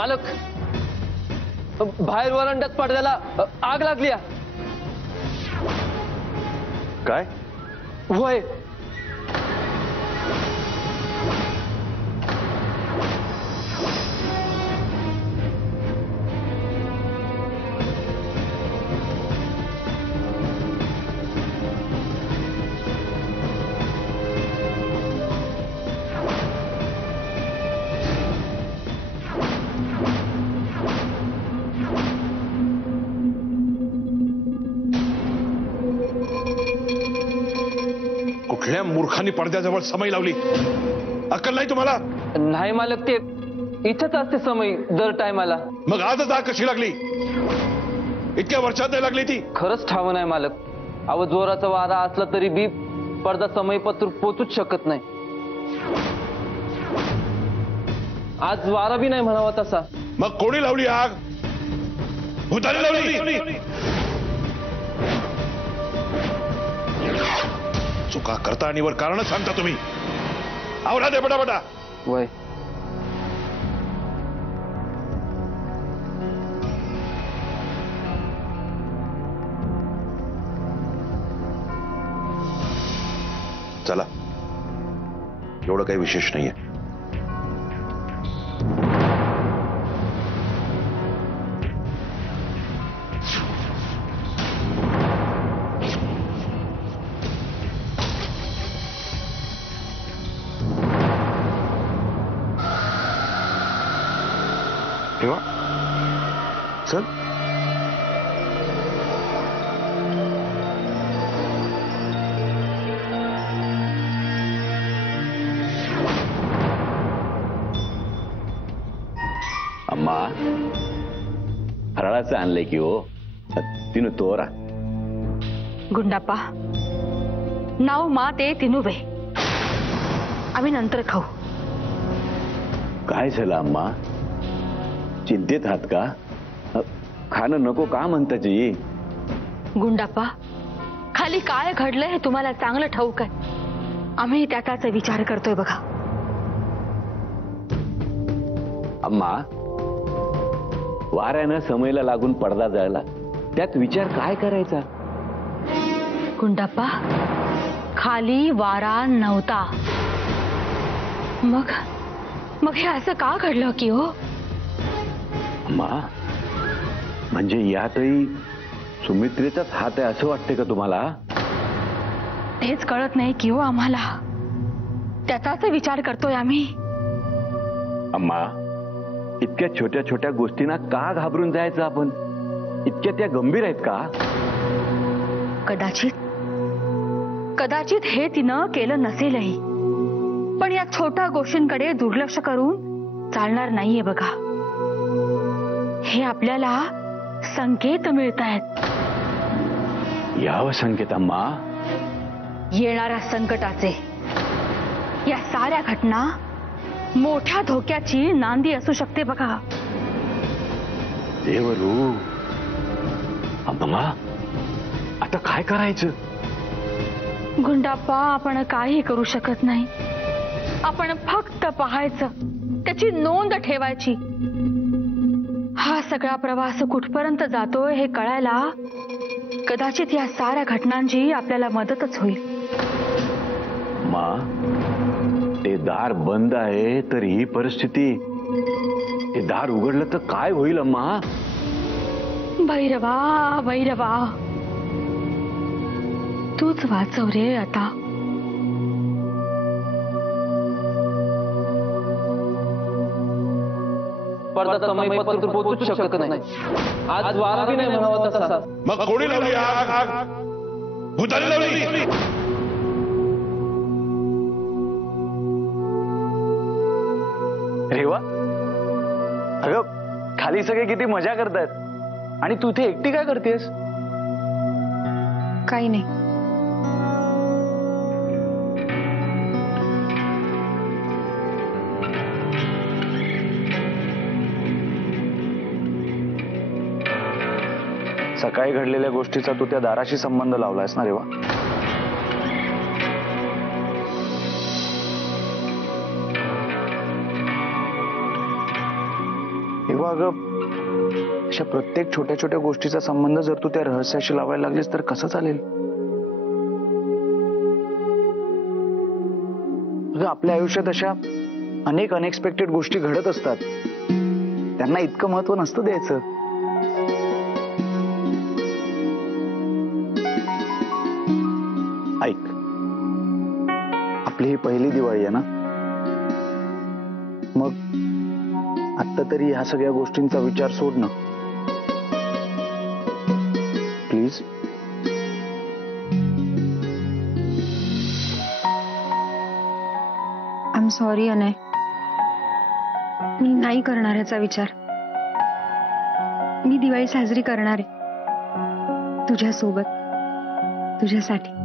मालक, बाहेर वरांड्यात पडद्याला आग लागली आहे. काय? होय. कुठल्या मूर्खांनी पडद्याजवळ समय लावली? अक्कल नाही तुम्हाला? नाही मालक, ते इथंच असते समय दर टायमाला. मग आजच आग कशी लागली? इतक्या वर्षात नाही लागली ती? खरंच ठाव नाही मालक. अव जोराचा वारा असला तरी बी पडदा समयपत्र पोचूच शकत नाही. आज वारा बी नाही म्हणावा तसा. मग कोणी लावली आग? भूताने लावली? चुका करता आणि वर कारण सांगता तुम्ही. आवरा दे पटापटा. वय. चला, एवढं काही विशेष नाहीये. ठेवा. चल. अम्मा, हरळाचं आणलंय की हो, तिनु तोरा. गुंडाप्पा, नाव मा ते तिनुवे. आम्ही नंतर खाऊ. काय झालं अम्मा? चिंतेत आहात का? खाणं नको का म्हणता जी? गुंडाप्पा, खाली काय घडलंय हे तुम्हाला चांगलं ठाऊक आहे. आम्ही त्याचाच विचार करतोय बघा. अम्मा, वाऱ्यानं समयला लागून पडदा जळला, त्यात विचार काय करायचा? गुंडाप्पा, खाली वारा नव्हता. मग हे असं का घडलं की हो? अम्मा, म्हणजे यातही सुमित्रेचाच हात आहे असं वाटतंय का तुम्हाला? तेच कळत नाही की हो आम्हाला. त्याचाच विचार करतोय आम्ही. अम्मा, इतक्या छोट्या छोट्या गोष्टींना का घाबरून जायचं आपण? इतक्या त्या गंभीर आहेत का? कदाचित हे तिनं केलं नसेलही, पण या छोट्या गोष्टींकडे दुर्लक्ष करून चालणार नाहीये बघा. हे आपल्याला संकेत मिळत आहेत. यावं संकेत अम्मा? येणाऱ्या संकटाचे. या साऱ्या घटना मोठ्या धोक्याची नांदी असू शकते बघा. देवरू, अम्मा, आता काय करायचं? गुंडाप्पा, आपण काही करू शकत नाही. आपण फक्त पाहायचं, त्याची नोंद ठेवायची. हा सगळा प्रवास कुठपर्यंत जातोय हे कळायला कदाचित या साऱ्या घटनांची आपल्याला मदतच होईल. अम्मा, ते दार बंद आहे तर ही परिस्थिती. ते दार उघडलं तर काय होईल अम्मा? भैरवा, भैरवा, तूच वाचव रे आता. पडदा समयपत्र पोचूच शकत नाही. आज वारा बी नाही म्हणावा तसा. मग कोणी लावली आग? भूताने लावली? रेवा, अगं खाली सगळे किती मजा करतायत आणि तू इथे एकटी काय करतेस? काही नाही. सकाळी घडलेल्या गोष्टीचा तू त्या दाराशी संबंध लावलायस ना रेवा? रेवा अगं, अशा प्रत्येक छोट्या छोट्या गोष्टीचा संबंध जर तू त्या रहस्याशी लावायला लागलीस तर कसं चालेल? अगं, आपल्या आयुष्यात अशा अनेक अनएक्सपेक्टेड गोष्टी घडत असतात, त्यांना इतकं महत्व नसतं द्यायचं. ऐक, आपली ही पहिली दिवाळी आहे ना, मग आत्ता तरी ह्या सगळ्या गोष्टींचा विचार सोड ना please. I am sorry Anay, मी नाही करणार याचा विचार. मी दिवाळी साजरी करणार आहे तुझ्यासोबत, तुझ्यासाठी.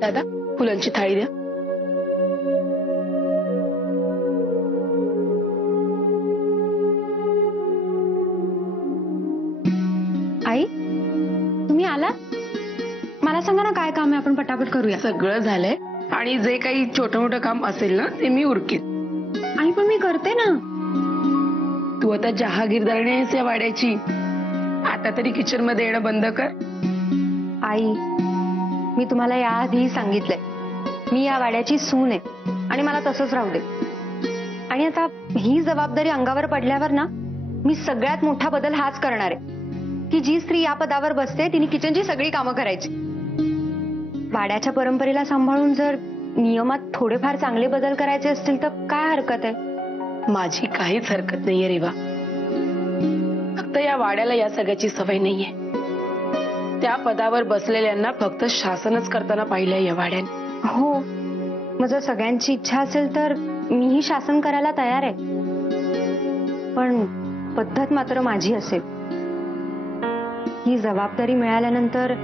दादा, फुलांची थाळी द्या. आई, तुम्ही आला? मला सांगा ना काय काम आहे, आपण पटापट करूया. सगळं झालंय आणि जे काही छोटं मोठं काम असेल ना ते मी उरकीन. आई पण मी करते ना. तू आता जहागीरदारणी आहेस या वाड्याची, आता तरी किचन मध्ये येणं बंद कर. आई, मी तुम्हाला याआधी सांगितलंय, मी या वाड्याची सून आहे आणि मला तसंच राहू दे. आणि आता ही जबाबदारी अंगावर पडल्यावर ना, मी सगळ्यात मोठा बदल हाच करणार आहे की जी स्त्री या पदावर बसते तिने किचनची सगळी कामं करायची. वाड्याच्या परंपरेला सांभाळून जर नियमात थोडेफार चांगले बदल करायचे असतील तर काय हरकत आहे? माझी काहीच हरकत नाहीये रेवा. फक्त या वाड्याला या सगळ्याची सवय नाहीये. त्या पदावर बसलेल्यांना फक्त शासनच करताना पाहिलंय या वाड्याने. हो, मग जर सगळ्यांची इच्छा असेल तर मीही शासन करायला तयार आहे, पण पद्धत मात्र माझी असेल. ही जबाबदारी मिळाल्यानंतर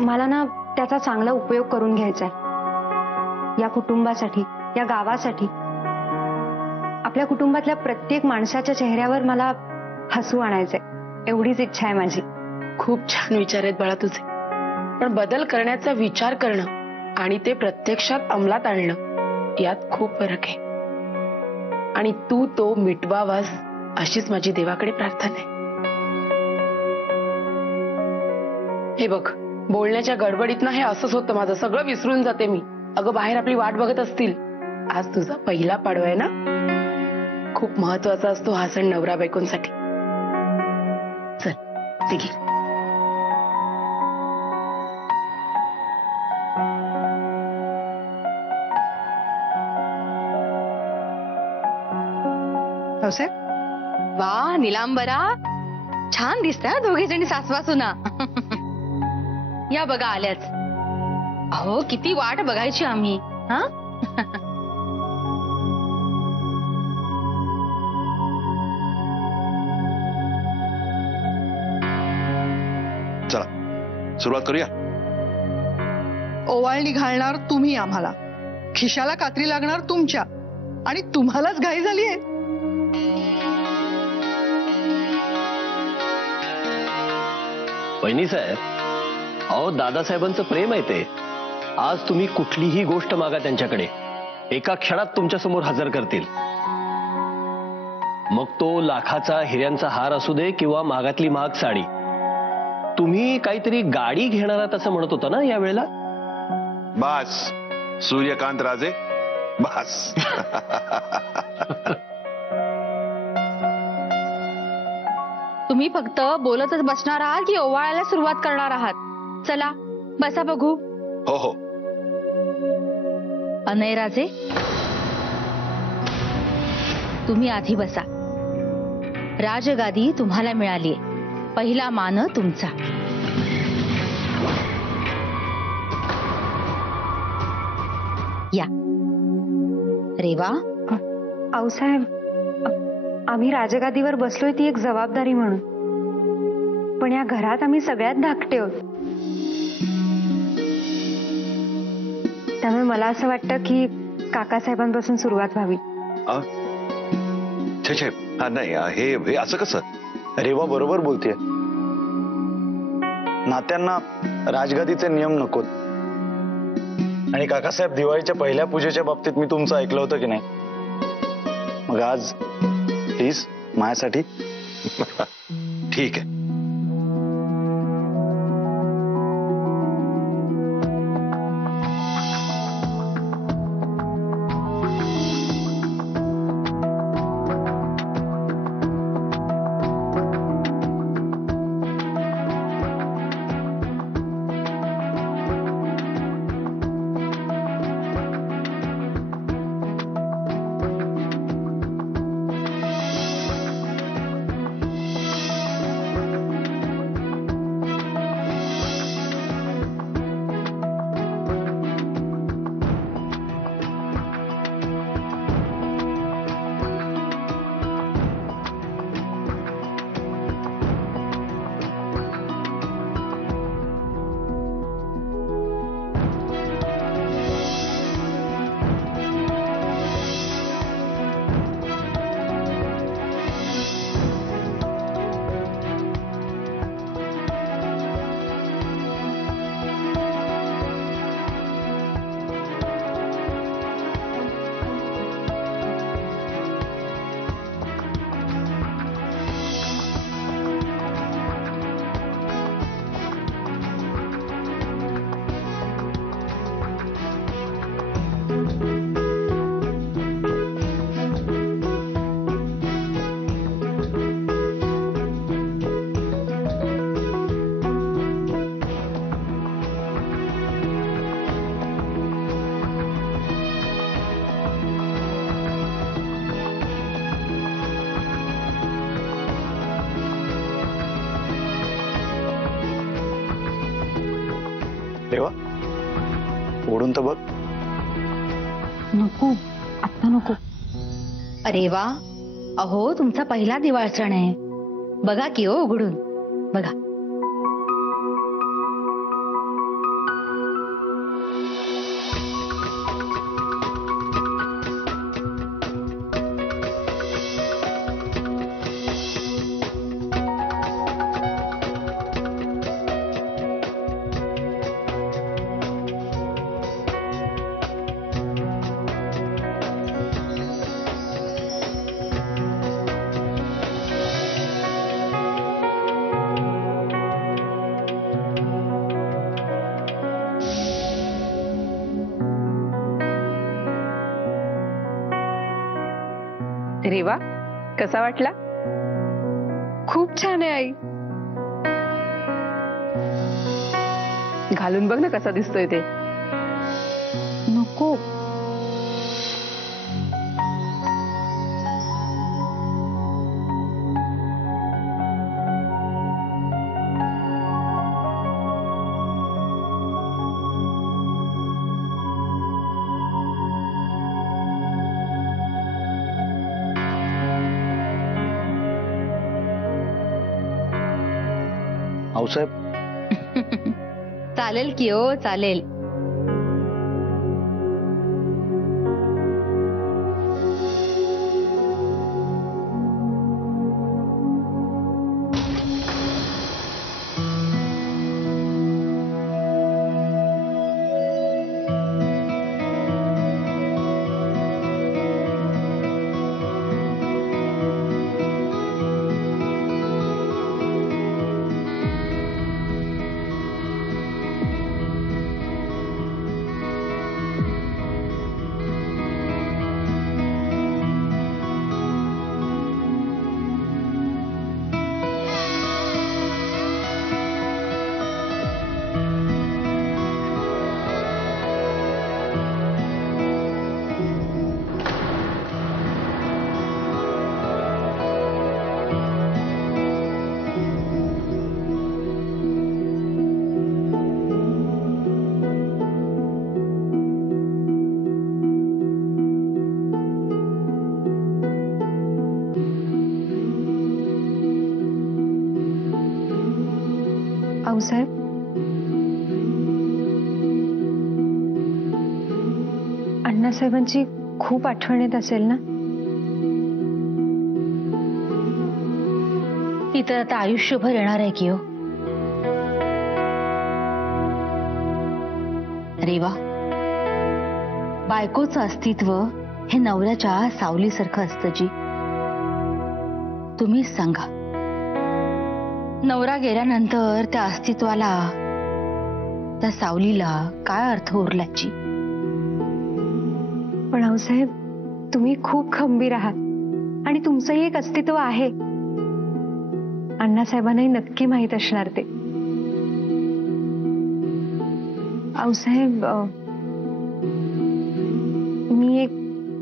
मला ना त्याचा चांगला उपयोग करून घ्यायचा आहे. या कुटुंबासाठी, या गावासाठी, आपल्या कुटुंबातल्या प्रत्येक माणसाच्या चेहऱ्यावर मला हसू आणायचंय, एवढीच इच्छा आहे माझी. खूप छान विचार आहेत बाळा तुझे, पण बदल करण्याचा विचार करणं आणि ते प्रत्यक्षात अंमलात आणणं यात खूप फरक आहे. आणि तू तो मिटवावास अशीच माझी देवाकडे प्रार्थना आहे. हे बघ, बोलण्याच्या गडबडीत ना हे असंच होतं माझं, सगळं विसरून जाते मी. अगं, बाहेर आपली वाट बघत असतील. आज तुझा पहिला पाडवा आहे ना, खूप महत्वाचा असतो हा सण नवरा बायकोंसाठी. चल, ते घे. वा निलांबरा, छान दिसत दोघे जणी सासवा सुना. या बघा आल्याच. अहो किती वाट बघायची आम्ही. हा चला सुरुवात करूया. ओवाळणी घालणार तुम्ही आम्हाला, खिशाला कात्री लागणार तुमच्या, आणि तुम्हालाच घाई झालीये. वहिनी साहेब, अहो दादासाहेबांचं प्रेम आहे ते. आज तुम्ही कुठलीही गोष्ट मागा त्यांच्याकडे, एका क्षणात तुमच्या समोर हजर करतील. मग तो लाखाचा हिऱ्यांचा हार असू दे किंवा महागातली महाग साडी. तुम्ही काहीतरी गाडी घेणार आहात असं म्हणत होता ना यावेळेला? बस सूर्यकांत राजे, बस. तुम्ही फक्त बोलतच बसणार आहात की ओवाळायला सुरुवात करणार आहात? चला बसा बघू. हो हो. अनयराजे, तुम्ही आधी बसा. राजगादी तुम्हाला मिळालीये, पहिला मान तुमचा. या रेवा. आऊसाहेब, आम्ही राजगादीवर बसलोय ती एक जबाबदारी म्हणून, पण या घरात आम्ही सगळ्यात धाकटे आहोत. त्यामुळे मला असं वाटतं की काकासाहेबांपासून सुरुवात व्हावी. छे छे, हा नाही, हे असं कसं? रेवा बरोबर बोलतेय. नात्यांना राजगादीचे नियम नकोत. आणि काकासाहेब, दिवाळीच्या पहिल्या पूजेच्या बाबतीत मी तुमचं ऐकलं होतं की नाही? मग आज प्लीज माझ्यासाठी. ठीक आहे. रेवा, ओढून तर बघ. नको, आता नको. अरे वा, अहो तुमचा पहिला दिवाळ सण आहे. बघा की हो उघडून बघा. रेवा, कसा वाटला? खूप छान आहे आई. घालून बघ ना कसा दिसतोय ते. नको. आऊसाहेब चालेल की हो, चालेल. आऊसाहेब, अण्णासाहेबांची खूप आठवण येत असेल ना? ती तर आता आयुष्यभर येणार आहे की हो. रेवा, बायकोचं अस्तित्व हे नवऱ्याच्या सावलीसारखं असतं जी. तुम्हीच सांगा, नवरा गेल्यानंतर त्या अस्तित्वाला, त्या सावलीला काय अर्थ उरल्याची? पण आऊसाहेब, तुम्ही खूप खंबीर आहात आणि तुमचंही एक अस्तित्व आहे. अण्णासाहेबांनाही नक्की माहीत असणार ते. आऊसाहेब, मी एक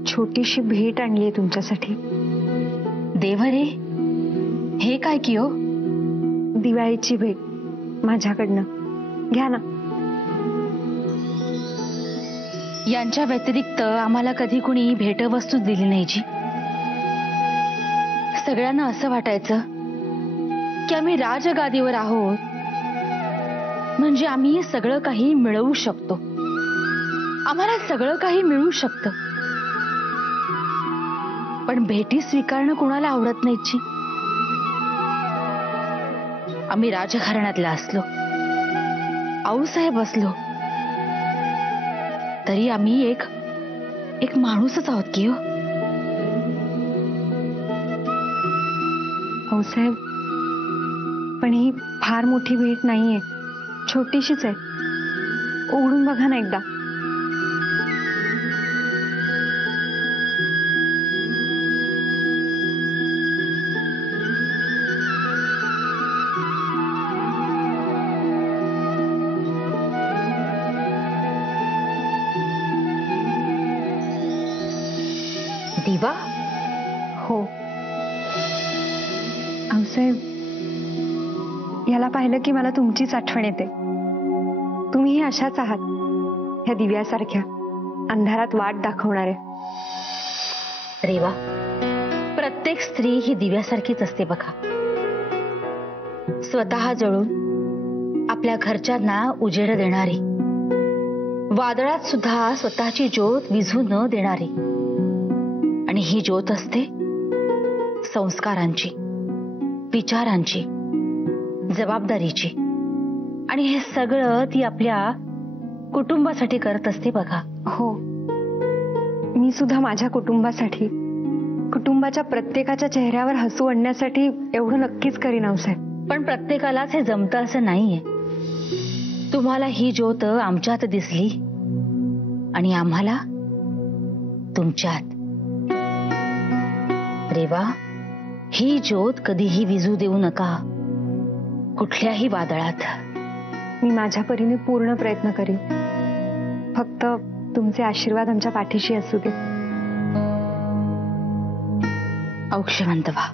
छोटीशी भेट आणली आहे तुमच्यासाठी. देवरे, हे काय की हो? दिवाळीची भेट माझ्याकडनं. घ्या ना. यांच्या व्यतिरिक्त आम्हाला कधी कुणी भेटवस्तू दिली नाही जी. सगळ्यांना असं वाटायचं की आम्ही राजगादीवर आहोत, म्हणजे आम्ही सगळं काही मिळवू शकतो, आम्हाला सगळं काही मिळू शकतं. पण भेटी स्वीकारणं कुणाला आवडत नाही जी. आम्ही राजघराण्यातला असलो, आऊसाहेब असलो, तरी आम्ही एक माणूसच आहोत की हो. आऊसाहेब, पण ही फार मोठी भेट नाहीये, छोटीशीच आहे. उघडून बघा ना एकदा. दिवा? हो आऊसाहेब, याला पाहिलं की मला तुमचीच आठवण येते. तुम्हीही अशाच आहात, ह्या दिव्यासारख्या अंधारात वाट दाखवणाऱ्या. रेवा, प्रत्येक स्त्री ही दिव्यासारखीच असते बघा. स्वतः जळून आपल्या घरच्यांना उजेड देणारी, वादळात सुद्धा स्वतःची ज्योत विझू न देणारी. आणि ही ज्योत असते संस्कारांची, विचारांची, जबाबदारीची. आणि हे सगळं ती आपल्या कुटुंबासाठी करत असते बघा. हो, मी सुद्धा माझ्या कुटुंबासाठी, कुटुंबाच्या प्रत्येकाच्या चेहऱ्यावर हसू आणण्यासाठी एवढं नक्कीच करीन आऊसाहेब. पण प्रत्येकालाच हे जमतं असं नाहीये. तुम्हाला ही ज्योत आमच्यात दिसली आणि आम्हाला तुमच्यात. रेवा, ही ज्योत कधीही विझू देऊ नका, कुठल्याही वादळात. मी माझ्या परीने पूर्ण प्रयत्न करीन. फक्त तुमचे आशीर्वाद आमच्या पाठीशी असू दे. औक्षवंत व्हा.